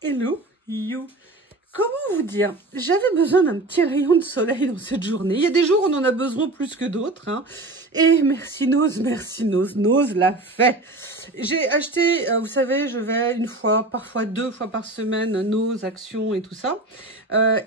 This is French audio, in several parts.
Hello, you. Comment vous dire? J'avais besoin d'un petit rayon de soleil dans cette journée. Il y a des jours où on en a besoin plus que d'autres. Hein. Et merci Nose l'a fait. J'ai acheté, vous savez, je vais une fois, parfois 2 fois par semaine, Nose, Action et tout ça.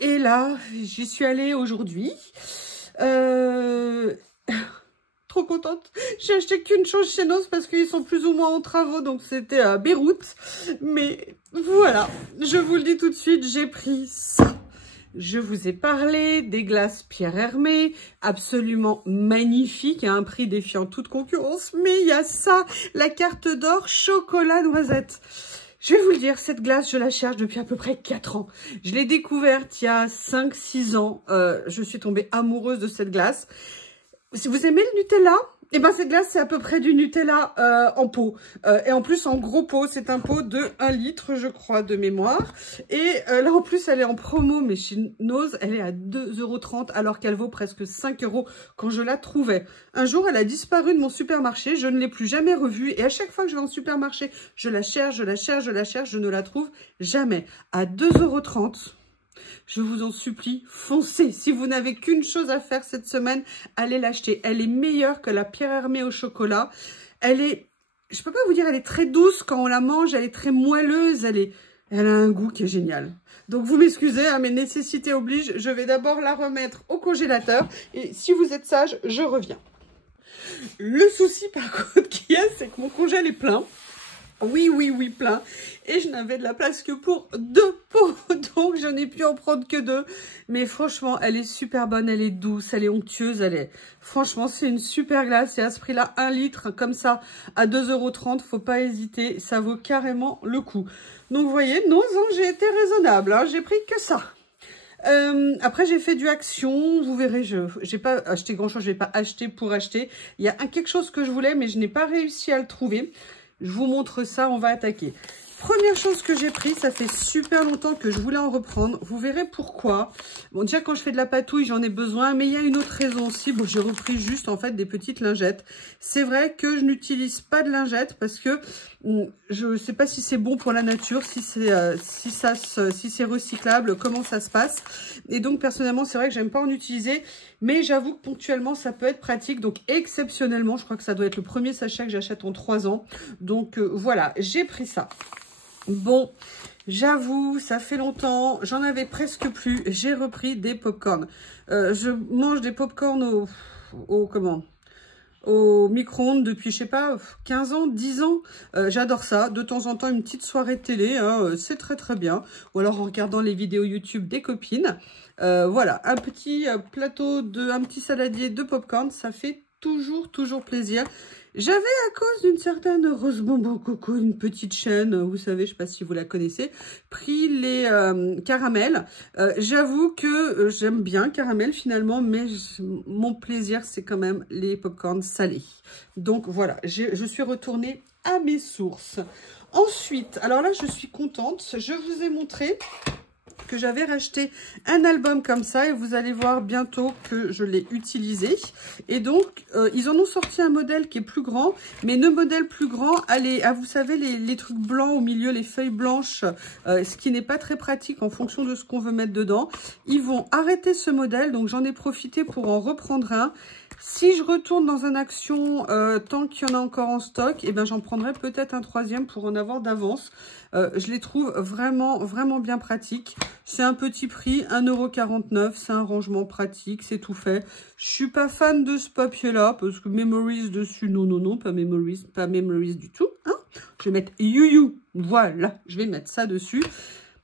Et là, j'y suis allée aujourd'hui. Trop contente. J'ai acheté qu'une chose chez Nose parce qu'ils sont plus ou moins en travaux, donc c'était à Beyrouth. Mais voilà, je vous le dis tout de suite, j'ai pris ça. Je vous ai parlé des glaces Pierre Hermé, absolument magnifiques, à un prix défiant toute concurrence. Mais il y a ça, la carte d'or chocolat noisette. Je vais vous le dire, cette glace, je la cherche depuis à peu près 4 ans. Je l'ai découverte il y a 5-6 ans. Je suis tombée amoureuse de cette glace. Si vous aimez le Nutella, eh ben cette glace c'est à peu près du Nutella en pot. Et en plus en gros pot, c'est un pot de 1 litre je crois de mémoire. Et là en plus elle est en promo, mais chez Nose elle est à 2,30 € alors qu'elle vaut presque 5 € quand je la trouvais. Un jour elle a disparu de mon supermarché, je ne l'ai plus jamais revue. Et à chaque fois que je vais en supermarché, je la cherche, je ne la trouve jamais. À 2,30 €. Je vous en supplie, foncez. Si vous n'avez qu'une chose à faire cette semaine, allez l'acheter. Elle est meilleure que la Pierre Hermé au chocolat. Elle est, je peux pas vous dire, elle est très douce quand on la mange. Elle est très moelleuse. Elle a un goût qui est génial. Donc vous m'excusez, hein, mes nécessités obligent. Je vais d'abord la remettre au congélateur. Et si vous êtes sage, je reviens. Le souci par contre qu'il y a, c'est que mon congèle est plein. Oui, plein. Et je n'avais de la place que pour 2 pots. Donc, je n'ai pu en prendre que 2. Mais franchement, elle est super bonne. Elle est douce. Elle est onctueuse. Franchement, c'est une super glace. Et à ce prix-là, 1 litre, comme ça, à 2,30 €. Faut pas hésiter. Ça vaut carrément le coup. Donc, vous voyez, non, j'ai été raisonnable. Hein. J'ai pris que ça. Après, j'ai fait du Action. Vous verrez, je n'ai pas acheté grand-chose. Je vais pas acheter pour acheter. Il y a quelque chose que je voulais, mais je n'ai pas réussi à le trouver. Je vous montre ça, on va attaquer. Première chose que j'ai pris, ça fait super longtemps que je voulais en reprendre. Vous verrez pourquoi. Bon, déjà, quand je fais de la patouille, j'en ai besoin. Mais il y a une autre raison aussi. Bon, j'ai repris juste, en fait, des petites lingettes. C'est vrai que je n'utilise pas de lingettes parce que je ne sais pas si c'est bon pour la nature, si c'est recyclable, comment ça se passe. Et donc, personnellement, c'est vrai que j'aime pas en utiliser. Mais j'avoue que ponctuellement, ça peut être pratique. Donc, exceptionnellement, je crois que ça doit être le premier sachet que j'achète en 3 ans. Donc, voilà, j'ai pris ça. Bon, j'avoue, ça fait longtemps, j'en avais presque plus, j'ai repris des pop-corn. Je mange des pop-corn au micro-ondes depuis, je sais pas, 15 ans, 10 ans. J'adore ça. De temps en temps, une petite soirée de télé, hein, c'est très bien. Ou alors en regardant les vidéos YouTube des copines. Voilà, un petit plateau, un petit saladier de pop-corn, ça fait toujours plaisir. J'avais, à cause d'une certaine Rose Bonbon Coco, une petite chaîne, vous savez, je sais pas si vous la connaissez, pris les caramels. J'avoue que j'aime bien caramel finalement, mais mon plaisir, c'est quand même les pop-corn salés. Donc voilà, je suis retournée à mes sources. Ensuite, alors là, je suis contente, je vous ai montré que j'avais racheté un album comme ça et vous allez voir bientôt que je l'ai utilisé. Et donc, ils en ont sorti un modèle qui est plus grand, mais le modèle plus grand, vous savez, les trucs blancs au milieu, les feuilles blanches, ce qui n'est pas très pratique en fonction de ce qu'on veut mettre dedans. Ils vont arrêter ce modèle, donc j'en ai profité pour en reprendre un. Si je retourne dans un Action, tant qu'il y en a encore en stock, eh ben, j'en prendrai peut-être un 3e pour en avoir d'avance. Je les trouve vraiment bien pratiques. C'est un petit prix, 1,49 €. C'est un rangement pratique, c'est tout fait. Je suis pas fan de ce papier-là, parce que Memories dessus, non, pas Memories du tout. Hein, je vais mettre You. Voilà, je vais mettre ça dessus.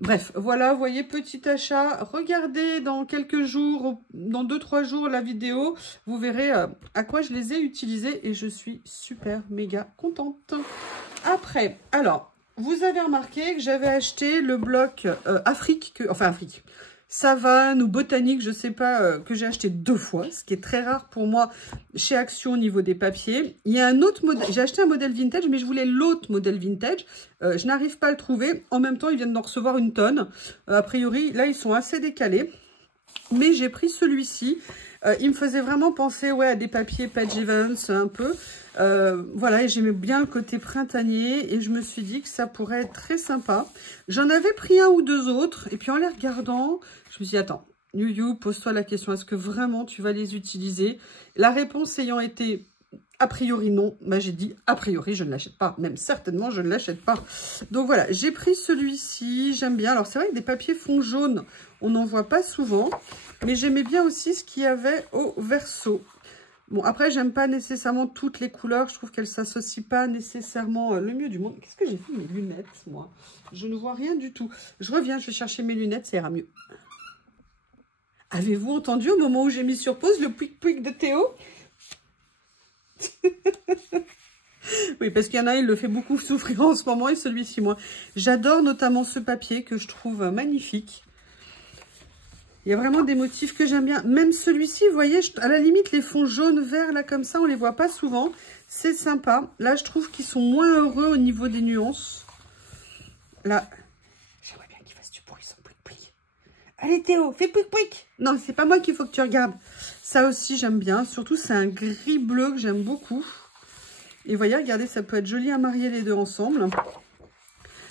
Bref, voilà, vous voyez, petit achat. Regardez dans quelques jours, dans 2-3 jours, la vidéo. Vous verrez à quoi je les ai utilisés et je suis super méga contente. Après, alors, vous avez remarqué que j'avais acheté le bloc Afrique, Savane ou Botanique, je sais pas, que j'ai acheté 2 fois, ce qui est très rare pour moi chez Action au niveau des papiers. Il y a un autre modèle, j'ai acheté un modèle vintage, mais je voulais l'autre modèle vintage. Je n'arrive pas à le trouver. En même temps, ils viennent d'en recevoir une tonne. A priori, là, ils sont assez décalés. Mais j'ai pris celui-ci. Il me faisait vraiment penser à des papiers Page Evans un peu. Voilà, et j'aimais bien le côté printanier. Et je me suis dit que ça pourrait être très sympa. J'en avais pris un ou deux autres. Et puis en les regardant, je me suis dit, attends, Yuyu, pose-toi la question. Est-ce que vraiment tu vas les utiliser? La réponse ayant été... a priori non, bah, j'ai dit a priori je ne l'achète pas, même certainement je ne l'achète pas. Donc voilà, j'ai pris celui-ci, j'aime bien. Alors c'est vrai que des papiers fond jaune, on n'en voit pas souvent, mais j'aimais bien aussi ce qu'il y avait au verso. Bon après j'aime pas nécessairement toutes les couleurs, je trouve qu'elles s'associent pas nécessairement le mieux du monde. Qu'est-ce que j'ai fait mes lunettes moi? Je ne vois rien du tout. Je reviens, je vais chercher mes lunettes, ça ira mieux. Avez-vous entendu au moment où j'ai mis sur pause le pouic-pouic de Théo? Oui, parce qu'il y en a, il le fait beaucoup souffrir en ce moment et celui-ci, moi. J'adore notamment ce papier que je trouve magnifique. Il y a vraiment des motifs que j'aime bien. Même celui-ci, vous voyez, à la limite, les fonds jaunes, verts, là, comme ça, on les voit pas souvent. C'est sympa. Là, je trouve qu'ils sont moins heureux au niveau des nuances. Là, j'aimerais bien qu'il fasse du bruit sans pouic-pouic. Allez, Théo, fais pouic-pouic. Non, c'est pas moi qu'il faut que tu regardes. Ça aussi, j'aime bien. Surtout, c'est un gris bleu que j'aime beaucoup. Et vous voyez, regardez, ça peut être joli à marier les deux ensemble.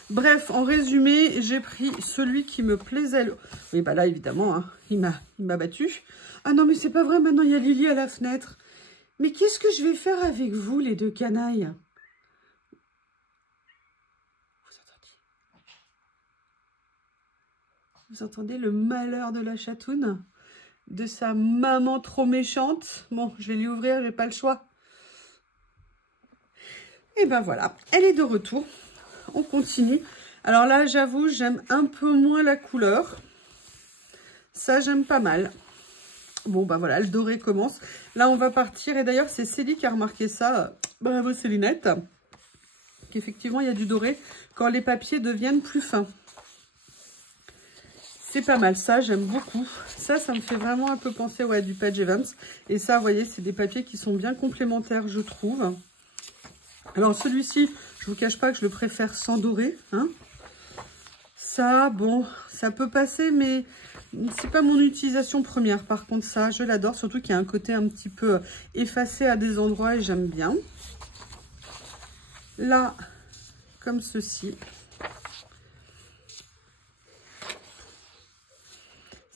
Bref, en résumé, j'ai pris celui qui me plaisait. Oui, bah là, évidemment, hein, il m'a battu. Ah non, mais c'est pas vrai, maintenant, il y a Lily à la fenêtre. Mais qu'est-ce que je vais faire avec vous, les deux canailles? Vous entendez le malheur de la chatoune? De sa maman trop méchante? Bon, je vais lui ouvrir, j'ai pas le choix. Et ben voilà, elle est de retour. On continue. Alors là, j'avoue, j'aime un peu moins la couleur. Ça, j'aime pas mal. Bon, bah voilà, le doré commence. Là, on va partir. Et d'ailleurs, c'est Célie qui a remarqué ça. Bravo, Célinette. Qu'effectivement, il y a du doré quand les papiers deviennent plus fins. C'est pas mal, ça, j'aime beaucoup. Ça me fait vraiment un peu penser à du Page Evans. Et ça, vous voyez, c'est des papiers qui sont bien complémentaires, je trouve. Alors, celui-ci, je vous cache pas que je le préfère sans doré. Hein. Ça, bon, ça peut passer, mais c'est pas mon utilisation première. Par contre, ça, je l'adore. Surtout qu'il y a un côté un petit peu effacé à des endroits et j'aime bien. Là, comme ceci.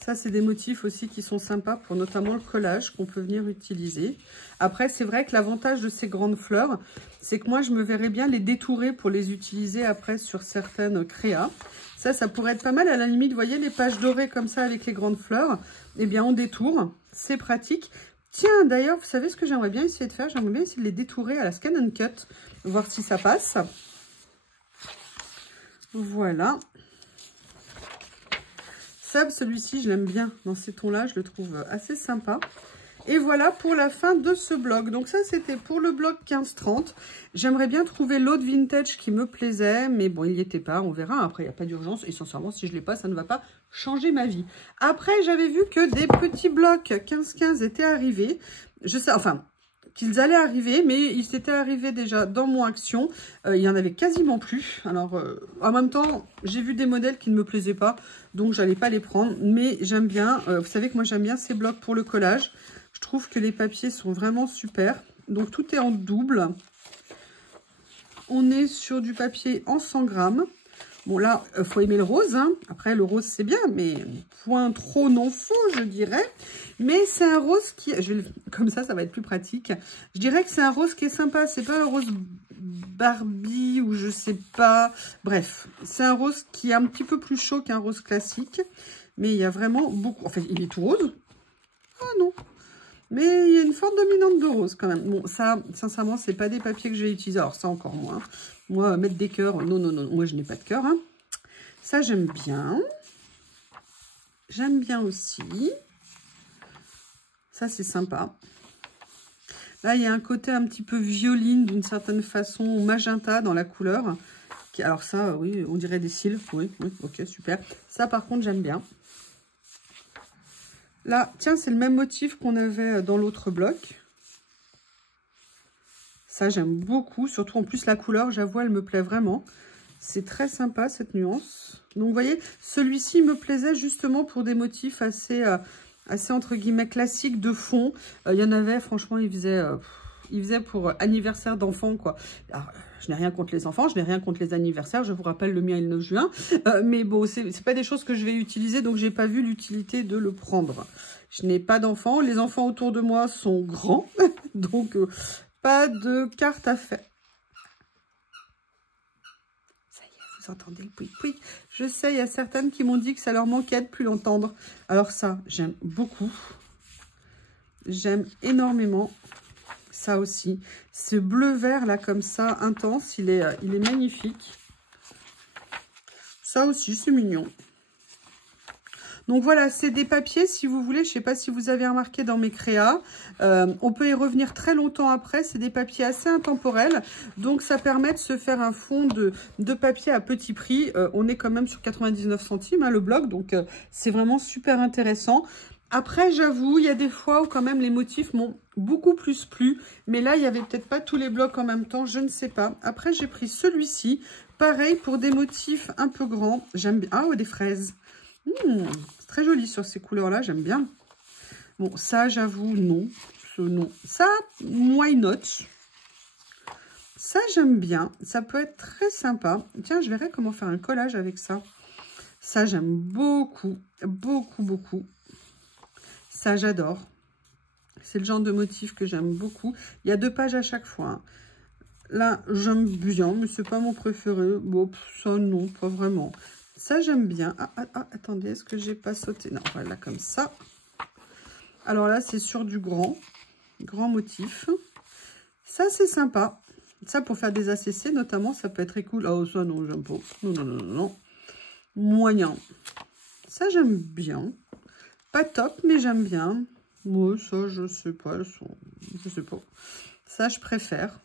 Ça, c'est des motifs aussi qui sont sympas pour notamment le collage qu'on peut venir utiliser. Après, c'est vrai que l'avantage de ces grandes fleurs, c'est que moi, je me verrais bien les détourer pour les utiliser après sur certaines créas. Ça pourrait être pas mal. À la limite, vous voyez, les pages dorées comme ça avec les grandes fleurs, eh bien, on détourne. C'est pratique. Tiens, d'ailleurs, vous savez ce que j'aimerais bien essayer de faire? J'aimerais bien essayer de les détourer à la Scan & Cut, voir si ça passe. Voilà. Ça, celui-ci, je l'aime bien. Dans ces tons-là, je le trouve assez sympa. Et voilà pour la fin de ce blog. Donc ça, c'était pour le blog 15-30. J'aimerais bien trouver l'autre vintage qui me plaisait. Mais bon, il n'y était pas. On verra. Après, il n'y a pas d'urgence. Et sincèrement, si je ne l'ai pas, ça ne va pas changer ma vie. Après, j'avais vu que des petits blocs 15-15 étaient arrivés. Je sais, enfin... qu'ils allaient arriver, mais ils étaient arrivés déjà dans mon action. Il y en avait quasiment plus. Alors, en même temps, j'ai vu des modèles qui ne me plaisaient pas, donc j'allais pas les prendre. Mais j'aime bien, vous savez que moi j'aime bien ces blocs pour le collage. Je trouve que les papiers sont vraiment super. Donc tout est en double. On est sur du papier en 100 grammes. Bon là, faut aimer le rose. Hein. Après, le rose, c'est bien, mais point trop non faux, je dirais. Mais c'est un rose qui... comme ça va être plus pratique. Je dirais que c'est un rose qui est sympa. C'est pas un rose Barbie ou je sais pas. Bref, c'est un rose qui est un petit peu plus chaud qu'un rose classique. Mais il y a vraiment beaucoup... Enfin, il est tout rose. Ah non. Mais il y a une forte dominante de rose quand même. Bon, ça, sincèrement, c'est pas des papiers que je vais utiliser. Alors ça, encore moins. Moi, mettre des cœurs, non, non, non. Moi, je n'ai pas de cœur. Hein. Ça, j'aime bien. J'aime bien aussi. Ça, c'est sympa. Là, il y a un côté un petit peu violine, d'une certaine façon, magenta dans la couleur. Alors ça, oui, on dirait des cils. Oui, oui, ok, super. Ça, par contre, j'aime bien. Là, tiens, c'est le même motif qu'on avait dans l'autre bloc. Ça, j'aime beaucoup. Surtout, en plus, la couleur, j'avoue, elle me plaît vraiment. C'est très sympa cette nuance. Donc vous voyez, celui-ci me plaisait justement pour des motifs assez entre guillemets classiques de fond. Il y en avait, franchement, il faisait pour anniversaire d'enfants, quoi. Alors, je n'ai rien contre les enfants, je n'ai rien contre les anniversaires. Je vous rappelle, le mien est le 9 juin. Mais bon, c'est pas des choses que je vais utiliser, donc j'ai pas vu l'utilité de le prendre. Je n'ai pas d'enfants. Les enfants autour de moi sont grands, donc pas de carte à faire. Ça y est, vous entendez le pouic-pouic. Je sais, il y a certaines qui m'ont dit que ça leur manquait de plus l'entendre. Alors ça, j'aime beaucoup. J'aime énormément. Ça aussi. Ce bleu-vert là, comme ça, intense, il est magnifique. Ça aussi, c'est mignon. Donc voilà, c'est des papiers, si vous voulez, je ne sais pas si vous avez remarqué dans mes créas, on peut y revenir très longtemps après, c'est des papiers assez intemporels, donc ça permet de se faire un fond de papier à petit prix, on est quand même sur 99 centimes, hein, le bloc, donc c'est vraiment super intéressant. Après, j'avoue, il y a des fois où quand même les motifs m'ont beaucoup plus plu, mais là, il n'y avait peut-être pas tous les blocs en même temps, je ne sais pas. Après, j'ai pris celui-ci, pareil pour des motifs un peu grands, j'aime bien, ah, des fraises. C'est très joli sur ces couleurs-là, j'aime bien. Bon, ça, j'avoue, non. Non. Ça, why not? Ça, j'aime bien. Ça peut être très sympa. Tiens, je verrai comment faire un collage avec ça. Ça, j'aime beaucoup, beaucoup, beaucoup. Ça, j'adore. C'est le genre de motif que j'aime beaucoup. Il y a 2 pages à chaque fois, hein. Là, j'aime bien, mais c'est pas mon préféré. Bon, ça, non, pas vraiment. Ça, j'aime bien. Attendez, est-ce que j'ai pas sauté? Non, voilà, comme ça. Alors là, c'est sur du grand motif. Ça, c'est sympa. Ça, pour faire des ACC, notamment, ça peut être très cool. Oh, ça, non, j'aime pas. Non, non, non, non, non. Moyen. Ça, j'aime bien. Pas top, mais j'aime bien. Moi, ça, je sais pas. Je sais pas. Ça, je préfère.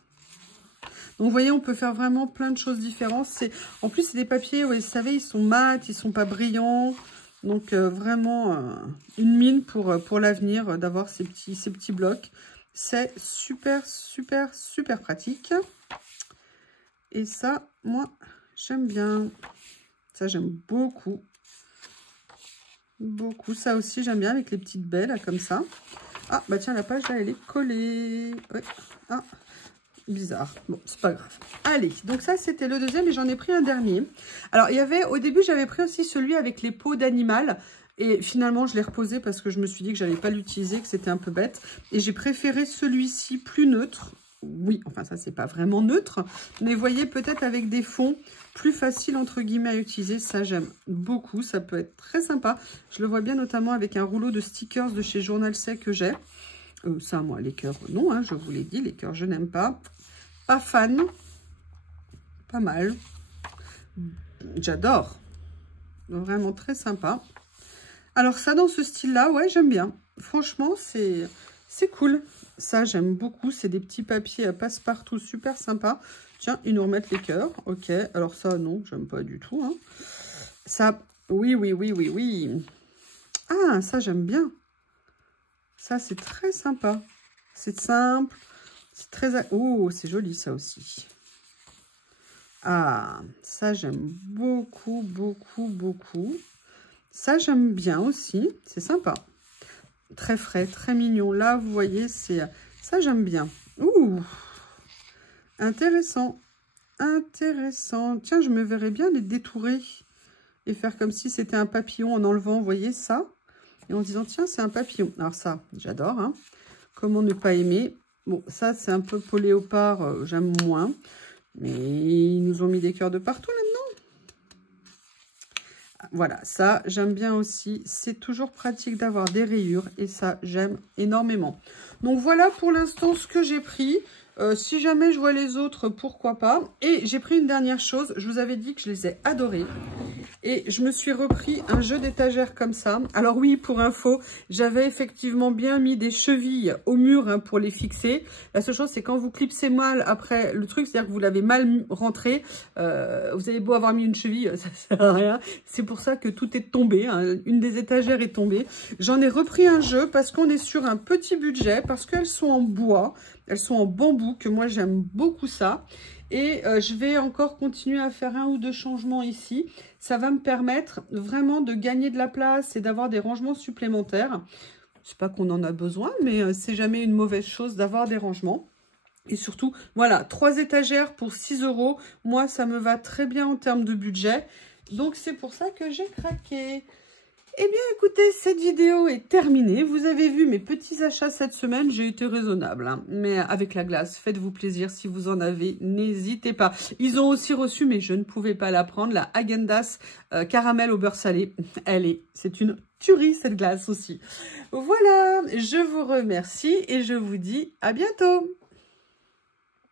Donc, vous voyez, on peut faire vraiment plein de choses différentes. En plus, c'est des papiers, ouais, vous savez, ils sont mat, ils sont pas brillants. Donc, vraiment, une mine pour l'avenir d'avoir ces petits blocs. C'est super, super, super pratique. Et ça, moi, j'aime bien. Ça, j'aime beaucoup. Beaucoup. Ça aussi, j'aime bien avec les petites baies, là, comme ça. Ah, bah tiens, la page, là, elle est collée. Ouais. Ah. Bizarre. Bon, c'est pas grave. Allez, donc ça, c'était le deuxième et j'en ai pris un dernier. Alors, il y avait, au début, j'avais pris aussi celui avec les peaux d'animal. Et finalement, je l'ai reposé parce que je me suis dit que j'allais pas l'utiliser, que c'était un peu bête. Et j'ai préféré celui-ci plus neutre. Oui, enfin, ça, c'est pas vraiment neutre. Mais vous voyez, peut-être avec des fonds plus faciles, entre guillemets, à utiliser. Ça, j'aime beaucoup. Ça peut être très sympa. Je le vois bien, notamment avec un rouleau de stickers de chez Journal C que j'ai. Ça, moi, les cœurs, non, hein, je vous l'ai dit, les cœurs, je n'aime pas. Pas fan. Pas mal. J'adore. Vraiment très sympa. Alors ça, dans ce style-là, ouais, j'aime bien. Franchement, c'est cool. Ça, j'aime beaucoup. C'est des petits papiers à passe-partout, super sympa. Tiens, ils nous remettent les cœurs. Ok, alors ça, non, j'aime pas du tout. Hein. Ça, oui, oui, oui, oui, oui. Ah, ça, j'aime bien. Ça, c'est très sympa. C'est simple. C'est très... Oh, c'est joli, ça aussi. Ah, ça, j'aime beaucoup, beaucoup, beaucoup. Ça, j'aime bien aussi. C'est sympa. Très frais, très mignon. Là, vous voyez, c'est... Ça, j'aime bien. Ouh, intéressant. Intéressant. Tiens, je me verrais bien les détourer et faire comme si c'était un papillon en enlevant, vous voyez, ça. Et en disant, tiens, c'est un papillon. Alors ça, j'adore. Hein. Comment ne pas aimer? Bon, ça, c'est un peu peau léopard, j'aime moins. Mais ils nous ont mis des cœurs de partout là-dedans. Voilà, ça, j'aime bien aussi. C'est toujours pratique d'avoir des rayures. Et ça, j'aime énormément. Donc, voilà pour l'instant ce que j'ai pris. Si jamais je vois les autres, pourquoi pas. Et j'ai pris une dernière chose. Je vous avais dit que je les ai adorés. Et je me suis repris un jeu d'étagère comme ça. Alors oui, pour info, j'avais effectivement bien mis des chevilles au mur hein, pour les fixer. La seule chose, c'est quand vous clipsez mal après le truc, c'est-à-dire que vous l'avez mal rentré, vous avez beau avoir mis une cheville, ça sert à rien. C'est pour ça que tout est tombé. Hein. Une des étagères est tombée. J'en ai repris un jeu parce qu'on est sur un petit budget, parce qu'elles sont en bois, elles sont en bambou, que moi j'aime beaucoup ça. Et je vais encore continuer à faire 1 ou 2 changements ici. Ça va me permettre vraiment de gagner de la place et d'avoir des rangements supplémentaires. C'est pas qu'on en a besoin, mais c'est jamais une mauvaise chose d'avoir des rangements. Et surtout, voilà, 3 étagères pour 6 €. Moi, ça me va très bien en termes de budget. Donc, c'est pour ça que j'ai craqué. Eh bien, écoutez, cette vidéo est terminée. Vous avez vu mes petits achats cette semaine. J'ai été raisonnable, hein. Mais avec la glace, faites-vous plaisir. Si vous en avez, n'hésitez pas. Ils ont aussi reçu, mais je ne pouvais pas la prendre, la Häagen-Dazs caramel au beurre salé. C'est une tuerie, cette glace aussi. Voilà, je vous remercie et je vous dis à bientôt.